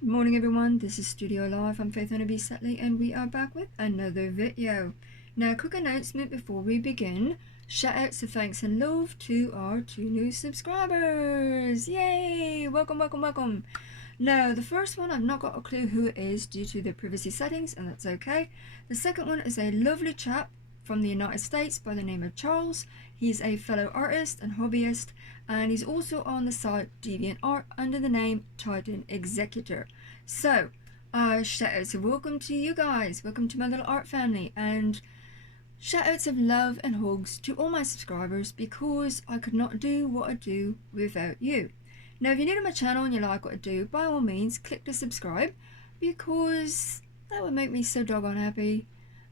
Good morning everyone, this is Studiolife. I'm Faith Honaby Setley and we are back with another video. Now, quick announcement before we begin. Shout outs of thanks and love to our 2 new subscribers. Yay! Welcome, welcome, welcome. Now, the first one, I've not got a clue who it is due to the privacy settings, and that's okay. The second one is a lovely chap from the United States by the name of Charles. He's a fellow artist and hobbyist, and he's also on the site DeviantArt under the name Titan Executor. So, shout outs of welcome to you guys, welcome to my little art family, and shout outs of love and hugs to all my subscribers, because I could not do what I do without you. Now, if you're new to my channel and you like what I do, by all means click to subscribe, because that would make me so doggone happy.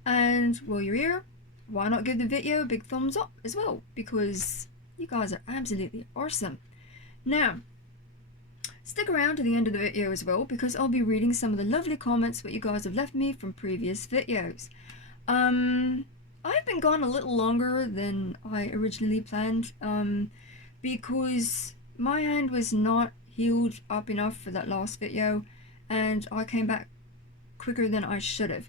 And while you're here, why not give the video a big thumbs up as well, because you guys are absolutely awesome. Now, stick around to the end of the video as well, because I'll be reading some of the lovely comments that you guys have left me from previous videos. I've been gone a little longer than I originally planned, because my hand was not healed up enough for that last video, and I came back quicker than I should have.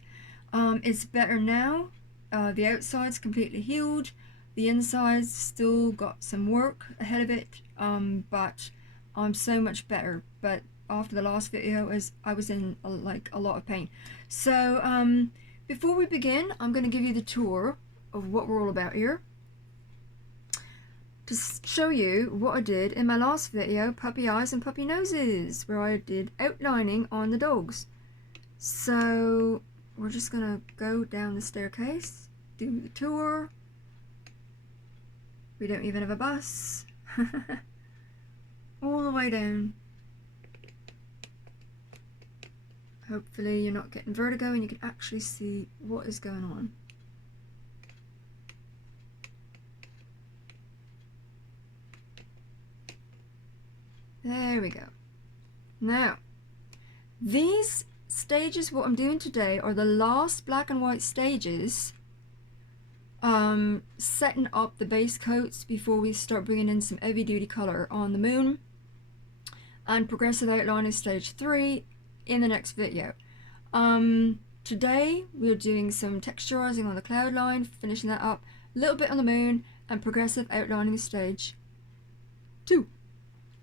It's better now. The outside's completely healed, the inside's still got some work ahead of it, but I'm so much better. But after the last video, as I was in a lot of pain. So before we begin, I'm going to give you the tour of what we're all about here, to show you what I did in my last video, Puppy Eyes and Puppy Noses, where I did outlining on the dogs. So we're just gonna go down the staircase, do the tour. We don't even have a bus. All the way down. Hopefully you're not getting vertigo and you can actually see what is going on. There we go. Now, these stages, what I'm doing today, are the last black and white stages, setting up the base coats before we start bringing in some heavy duty color on the moon and progressive outlining stage 3 in the next video. Today we're doing some texturizing on the cloud line, finishing that up, a little bit on the moon, and progressive outlining stage 2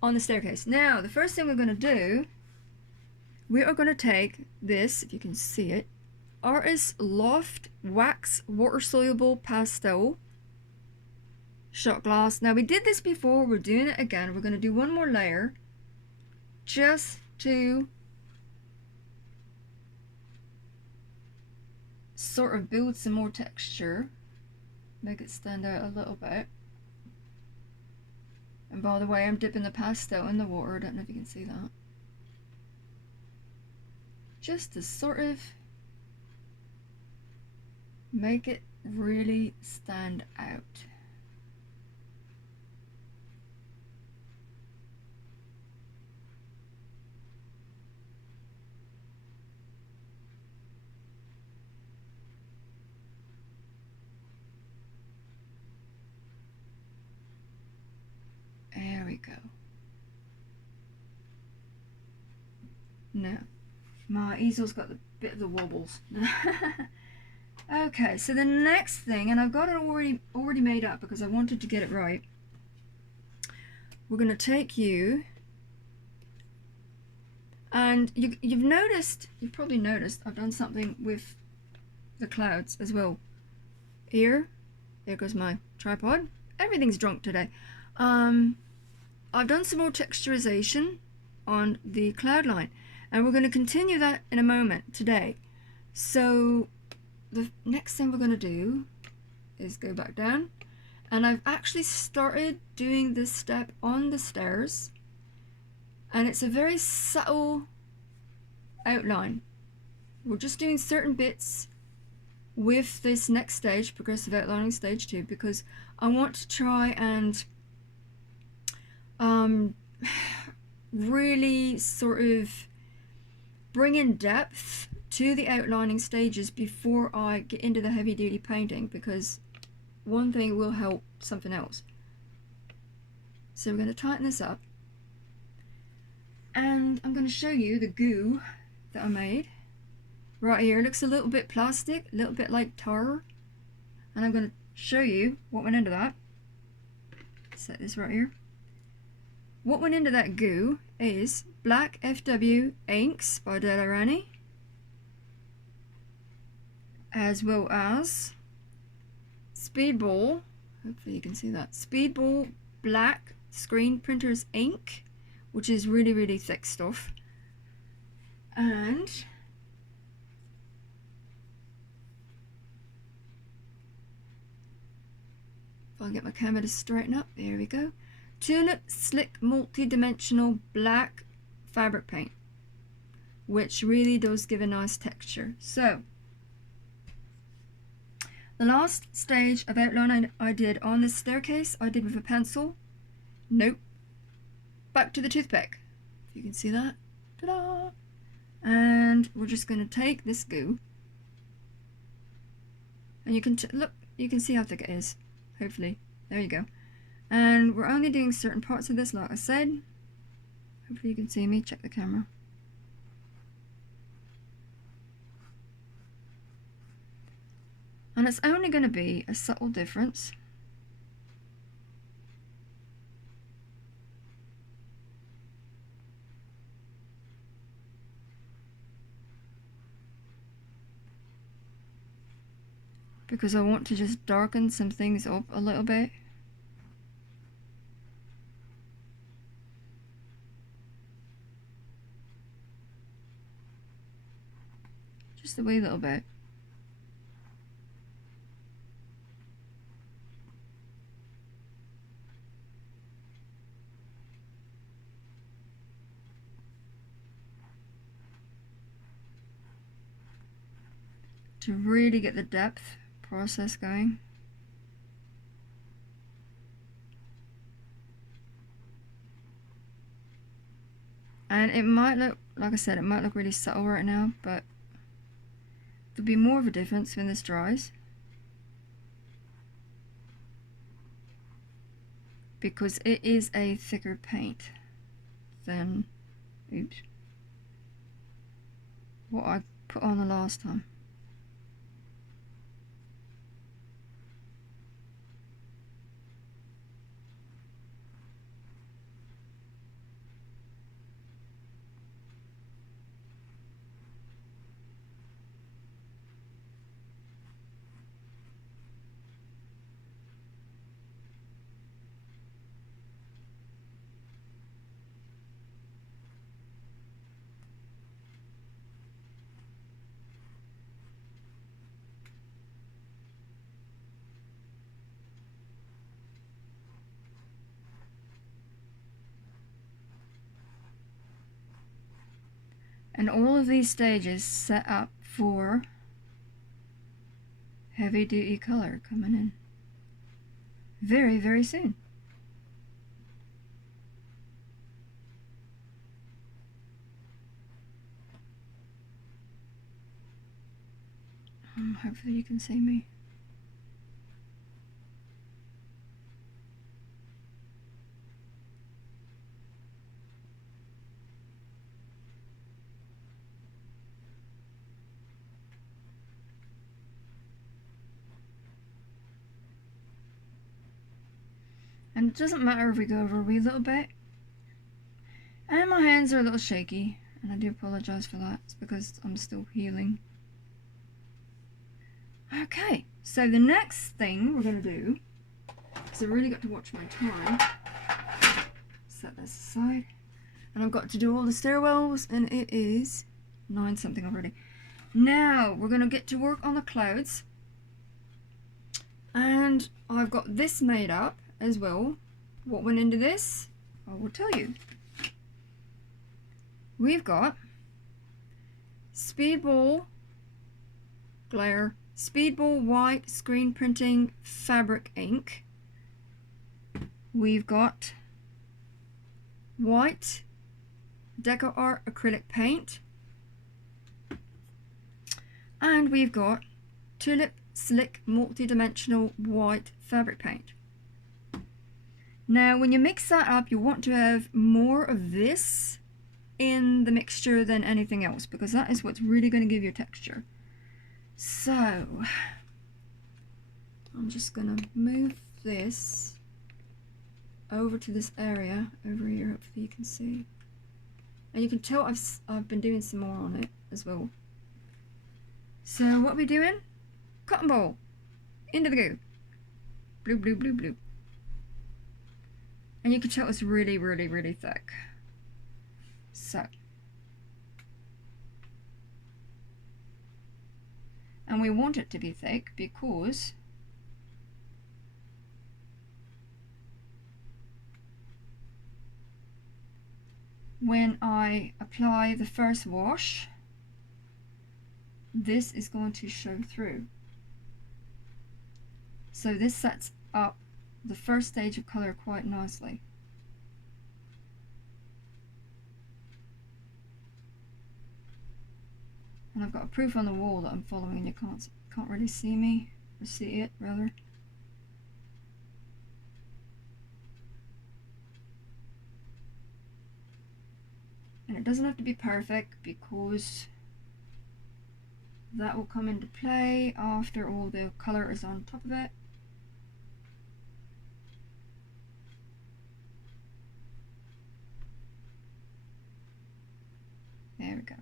on the staircase. Now, the first thing we're going to do, we are going to take this, if you can see it, Artist Loft Wax Water Soluble Pastel shot glass. Now, we did this before, we're doing it again. We're going to do one more layer just to sort of build some more texture, make it stand out a little bit. And by the way, I'm dipping the pastel in the water. I don't know if you can see that. Just to sort of make it really stand out. There we go. Now, my easel's got a bit of the wobbles. Okay, so the next thing, and I've got it already made up because I wanted to get it right. We're going to take you, and you've probably noticed I've done something with the clouds as well. Here, there goes my tripod. Everything's drunk today. I've done some more texturization on the cloud line, and we're going to continue that in a moment today. So the next thing we're going to do is go back down, and I've actually started doing this step on the stairs, and it's a very subtle outline. We're just doing certain bits with this next stage, progressive outlining stage 2, because I want to try and really sort of bring in depth to the outlining stages before I get into the heavy duty painting, because one thing will help something else. So we're going to tighten this up. And I'm going to show you the goo that I made. Right here, it looks a little bit plastic, a little bit like tar. And I'm going to show you what went into that. Set this right here. What went into that goo is Black FW Inks by Della Rani, as well as Speedball, hopefully you can see that, Speedball Black Screen Printers ink, which is really, really thick stuff. And if I get my camera to straighten up, there we go. Tulip Slick Multi-Dimensional Black Fabric Paint, which really does give a nice texture. So, the last stage of outline I did on this staircase, I did with a pencil. Nope. Back to the toothpick. If you can see that. Ta-da! And we're just going to take this goo. And you can look, you can see how thick it is. Hopefully. There you go. And we're only doing certain parts of this, like I said. Hopefully you can see me. Check the camera. And it's only going to be a subtle difference. Because I want to just darken some things up a little bit. Just a wee little bit. To really get the depth process going. And it might look, like I said, it might look really subtle right now, but there'll be more of a difference when this dries, because it is a thicker paint than, oops, what I put on the last time. And all of these stages set up for heavy duty color coming in very, very soon. Hopefully you can see me. And it doesn't matter if we go over a wee little bit. And my hands are a little shaky, and I do apologize for that. It's because I'm still healing. Okay, so the next thing we're going to do, because I really got to watch my time, set this aside, and I've got to do all the stairwells, and it is 9 something already. Now we're going to get to work on the clouds, and I've got this made up as well. What went into this, I will tell you. We've got Speedball Glare, Speedball White Screen Printing Fabric Ink. We've got White Deco Art Acrylic Paint. And we've got Tulip Slick Multi-Dimensional White Fabric Paint. Now when you mix that up, you want to have more of this in the mixture than anything else, because that is what's really going to give you texture. So I'm just going to move this over to this area over here. Hopefully you can see, and you can tell I've been doing some more on it as well. So what are we doing? Cotton ball into the goo. Blue, blue, blue, blue. And you can tell it's really, really, really thick. So, and we want it to be thick because when I apply the first wash, this is going to show through. So this sets up the first stage of color quite nicely. And I've got a proof on the wall that I'm following, and you can't really see me, or see it rather. And it doesn't have to be perfect, because that will come into play after all the color is on top of it. There we go.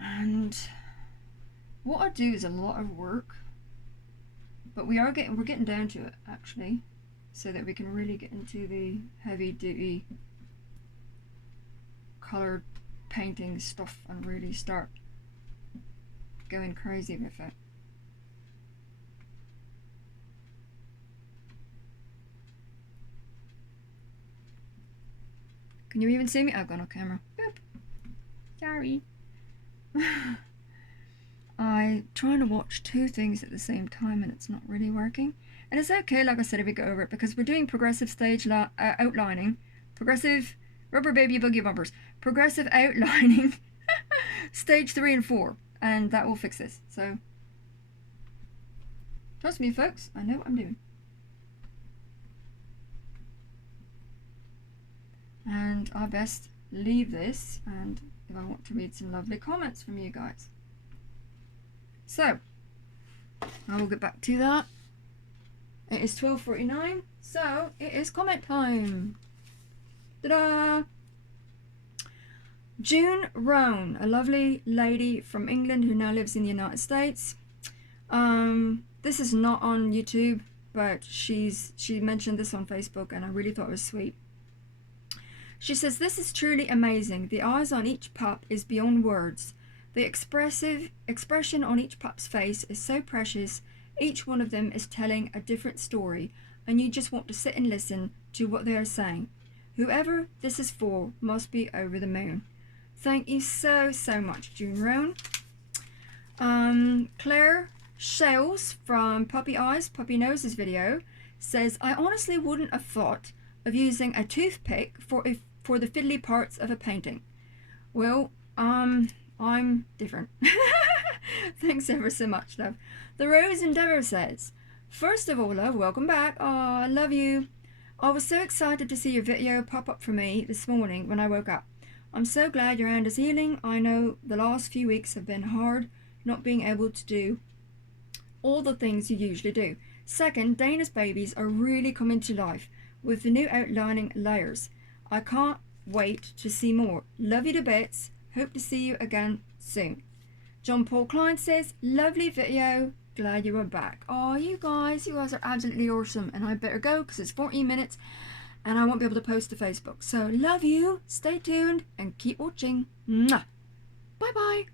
And what I do is a lot of work, but we're getting down to it actually, so that we can really get into the heavy duty colored painting stuff and really start going crazy with it. Can you even see me? I've got no camera. Boop. Sorry. I'm trying to watch two things at the same time and it's not really working. And it's okay, like I said, if we go over it, because we're doing progressive stage outlining, progressive rubber baby boogie bumpers, progressive outlining, stage 3 and 4, and that will fix this. So trust me, folks, I know what I'm doing. And I best leave this, and if I want to read some lovely comments from you guys. So I will get back to that. It is 12:49, so it is comment time. Ta-da! June Roan, a lovely lady from England who now lives in the United States. This is not on YouTube, but she mentioned this on Facebook, and I really thought it was sweet. She says, "This is truly amazing. The eyes on each pup is beyond words. The expression on each pup's face is so precious. Each one of them is telling a different story, and you just want to sit and listen to what they are saying. Whoever this is for must be over the moon." Thank you so much, June Roan. Claire Shales from Puppy Eyes, Puppy Noses video says, "I honestly wouldn't have thought of using a toothpick for the fiddly parts of a painting." Well, I'm different. Thanks ever so much, love. The Rose Endeavour says, "First of all, love, welcome back. Aw, I love you. I was so excited to see your video pop up for me this morning when I woke up. I'm so glad your hand is healing. I know the last few weeks have been hard, not being able to do all the things you usually do. Second, Dana's babies are really coming to life with the new outlining layers. I can't wait to see more. Love you to bits. Hope to see you again soon." John Paul Klein says, "Lovely video. Glad you were back." Oh, you guys are absolutely awesome. And I better go because it's 14 minutes and I won't be able to post to Facebook. So love you. Stay tuned and keep watching. Mwah. Bye bye.